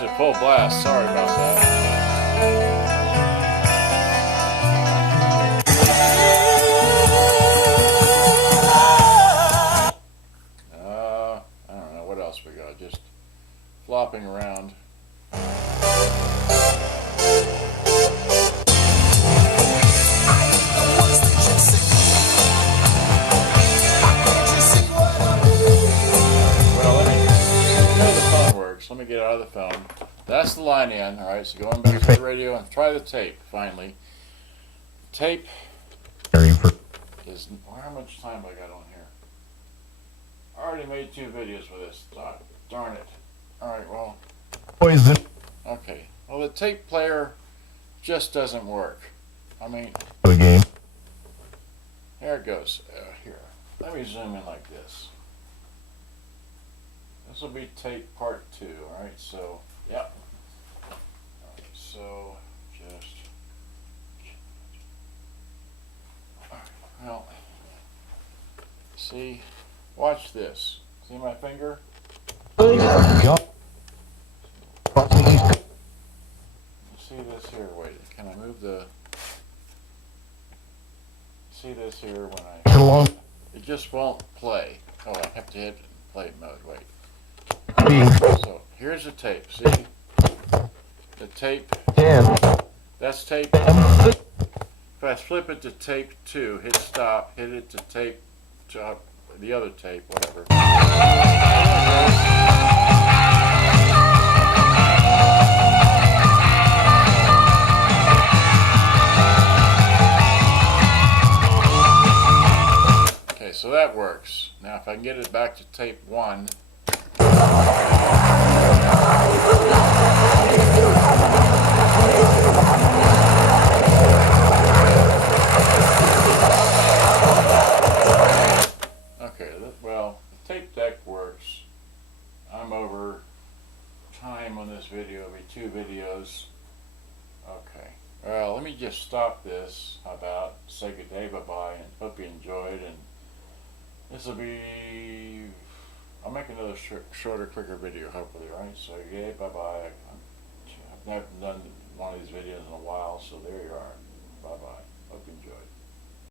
was at full blast. Sorry about that. I don't know what else we got. Just flopping around. Let me get out of the phone. That's the line in. Alright, so going back to the radio and try the tape, finally. Tape is... how much time have I got on here? I already made 2 videos with this. Darn it. Alright, well... poison. Okay. Well, the tape player just doesn't work. I mean... the game. Here it goes. Here. Let me zoom in like this. This will be tape part 2, alright, so, yeah. Alright, so, just, well, see, watch this. See my finger? See this here, wait, can I move the, see this here when I, it just won't play. Oh, I have to hit play mode, wait. So here's the tape. See the tape. That's tape. If I flip it to tape 2, hit stop, hit it to tape to the other tape, whatever. Okay, so that works. Now if I can get it back to tape 1. Okay, well, the tape deck works. I'm over time on this video. It'll be 2 videos. Okay, well, let me just stop this. How about say good day, bye-bye, and hope you enjoyed. And this will be... I'll make another shorter, quicker video, hopefully, right? So, yeah, bye-bye. I've never done one of these videos in a while, so there you are. Bye-bye. Hope you enjoyed.